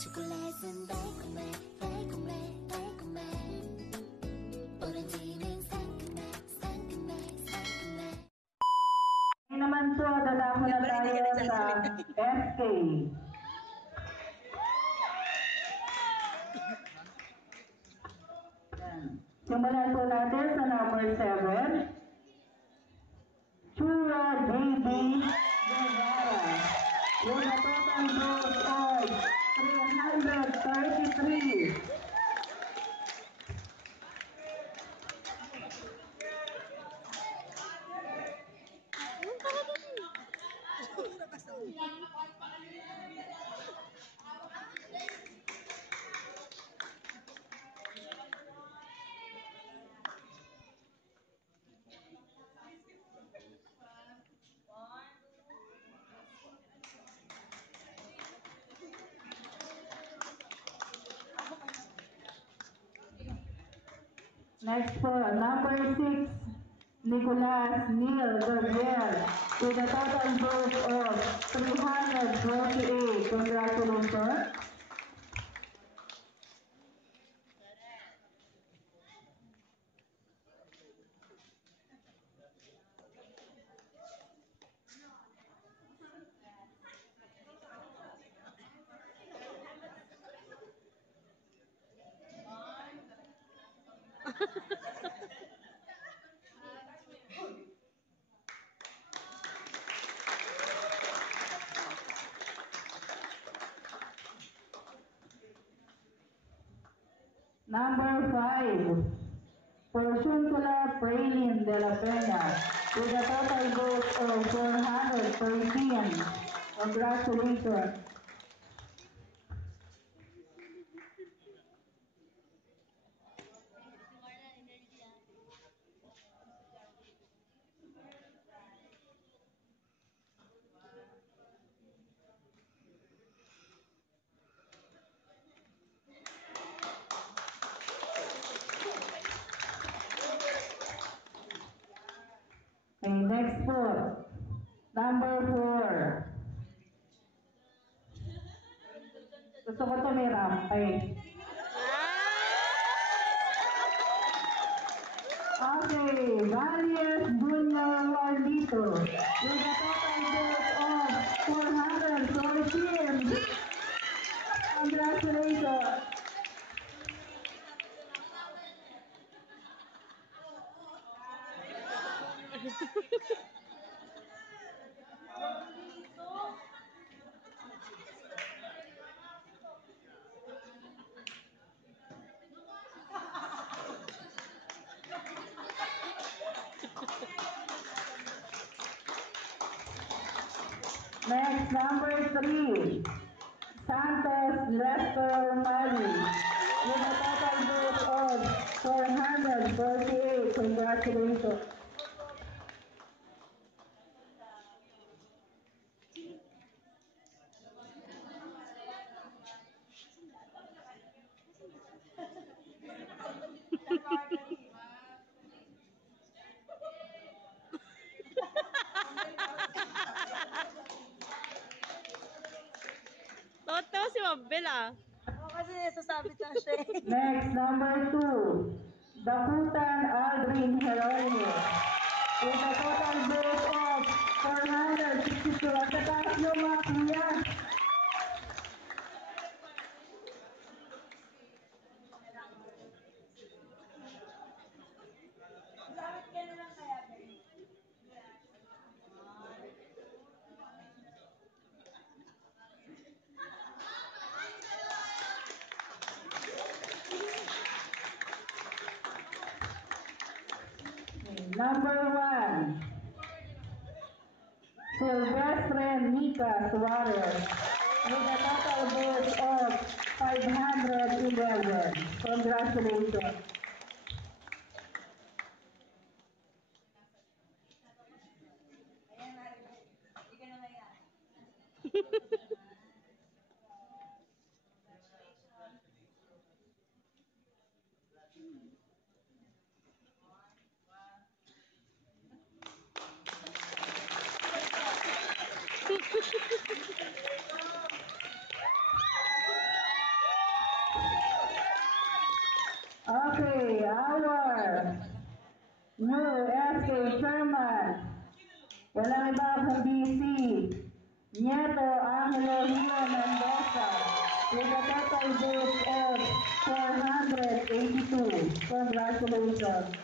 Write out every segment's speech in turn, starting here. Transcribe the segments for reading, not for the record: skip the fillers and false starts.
초콜릿은 달콤해 달콤해 달콤해 오렌지는 상큼해 상큼해 상큼해. Ngayon naman po, dadako na tayo sa SK. Simulan po natin sa number 7. Chura JB Guevara. With a total vote of 333. Next po, number 6, Nicolas Neil Gabriel, with a total vote of 328. Congratulations. Number 5, Porciuncula Praline de la Peña, with a total vote of 413. Congratulations. Okay, next po, number 4. Gusto ko ito may rampay. Okay, Valias Junior Juanito, with a total vote of 414. Congratulations. Next, number 3, Santos Lester Mali, with a total vote of 448. Congratulations. Tawa si Mabel ah. Oo, kasi nasasabi na siya eh. Next, number 2, Dakutan Aldrin Heroine, with a total vote of 462. At sa taas yung mga kuya. Gamit ka na lang kaya, Ben. Number 1, Silvestre Nica Suarez, with a total vote of 511. Congratulations. Ayan, Maribel. Hindi ka na kaya. Walang iba kundi si Nieto Angelo Rio Mendoza with a total vote of 482. Congratulations.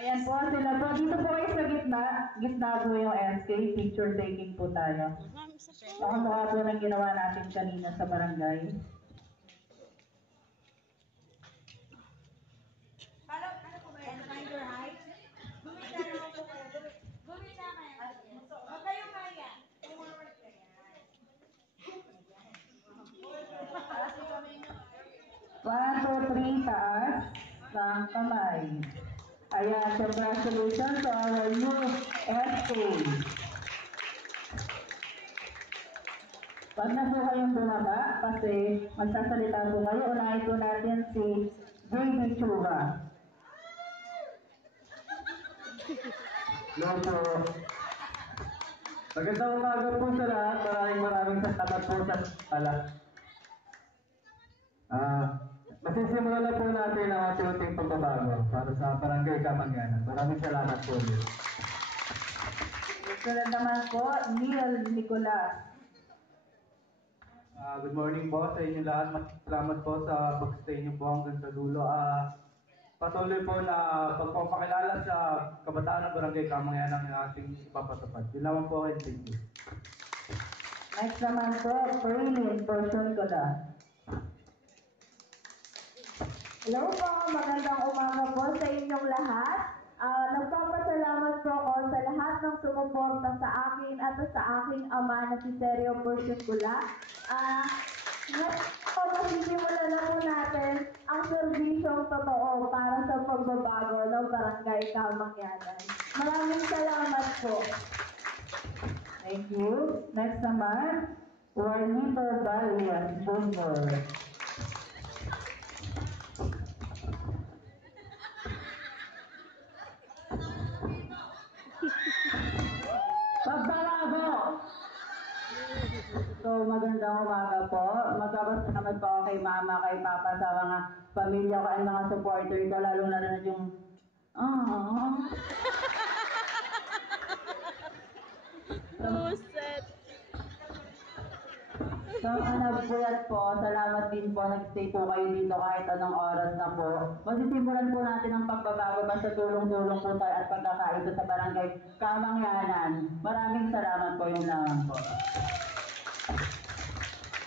Ayan po sila po. Dito po kayo sa gitna. Gitna po yung SK. Picture taking po tayo. Mukha po ng ginawa natin kanina sa barangay. Ano po ba yan? Find your height? Gumit na naman po kayo. Gumit na kayo. Huwag kayong kaya. Forward kayo. 1, 2, 3, taas ng kamay. Ayan, congratulations to our new SK. Huwag na po kayong bumaba kasi magsasalita po kayo. Unahin po natin si Baby Chura. Hello po. Magandang umaga po sa lahat. Maraming salamat po sa pala. Masisimulan na po natin ang ating pagbabago para sa Barangay Kamangyanan. Maraming salamat po. Sunod naman po, Neil Nicolas. Good morning po sa inyo lahat. Salamat po sa pag-stay niyo po hanggang sa dulo. Patuloy po na pagpapakilala sa kabataan ng Barangay Kamangyanan ang ating ipapatupad. Yun lamang po kayo. Thank you. Next naman po, Praylin Portion ko na. Hello po, magandang umaga po sa inyong lahat. Nagpapasalamat po ako sa lahat ng sumuporta sa akin at sa aking ama na si Sergio Porciuncula. Masisimulan na po natin ang serbisyong totoo para sa pagbabago ng Barangay Kamangyanan. Maraming salamat po. Thank you. Next naman, Juanito Valias Jr. Pagbabago! So, magandang umaga po. Magpapasalamat po ako kay mama, kay papa, sa mga pamilya ko at mga supporter ko, lalo na yung Sa mga nagpuyat po, salamat din po, nag-stay po kayo dito kahit anong oras na po. Masisimulan po natin ang pagbabago basta tulong-tulong po tayo at pagkakaito sa Barangay Kamangyanan. Maraming salamat po, yun lamang po.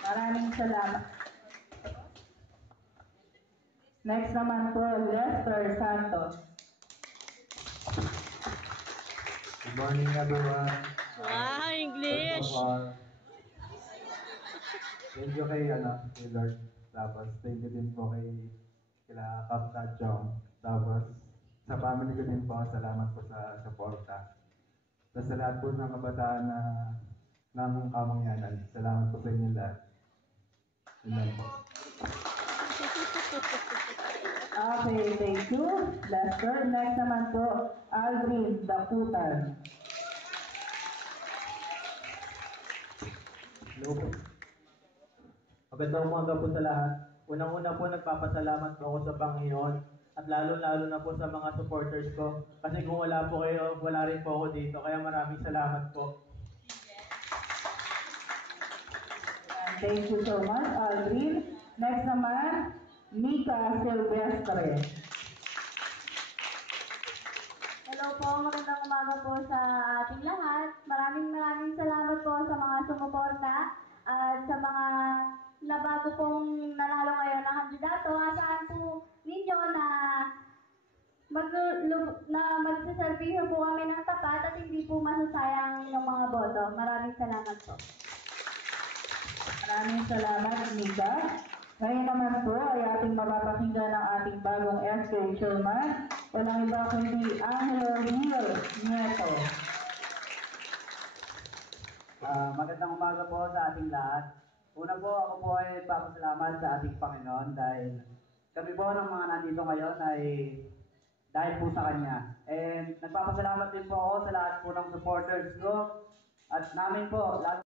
Maraming salamat. Next naman po, Lester Santos. Good morning everyone. Wow, English! Thank you kay Lord. Tapos thank you din po kila Kapta Chong. Tapos sa family ko din po, salamat po sa suporta. Tapos sa lahat po ng kabataan ng Kamangyanan, salamat po sa inyo lahat. Yun lang po. Okay, thank you, Lester. Next naman po, Aldrin Dakutan. Hello po. Magandang umaga po sa lahat. Unang-una po nagpapasalamat po ako sa Panginoon at lalo-lalo na po sa mga supporters ko. Kasi kung wala po kayo, wala rin po ako dito. Kaya maraming salamat po. Thank you so much, Aldrin. Next naman, Mika Silvestre. Hello po, magandang umaga po sa ating lahat. Maraming salamat po sa mga sumuporta at sa mga nabago pong nanalo ngayon ng kandidato. Asahan po ninyo na magsaservisyo po kami ng tapat at hindi po masasayang yung mga boto. Maraming salamat po. Maraming salamat, Mika. Ngayon naman po ay ating mapapakinggan ng ating bagong SK Chairman, walang iba kundi Angelo Rio Nieto. Magandang umaga po sa ating lahat. Una po, ako po ay nagpapasalamat sa ating Panginoon dahil kami po ng mga nandito ngayon ay dahil po sa Kanya. And nagpapasalamat din po ako sa lahat po ng supporters ko at namin po, lahat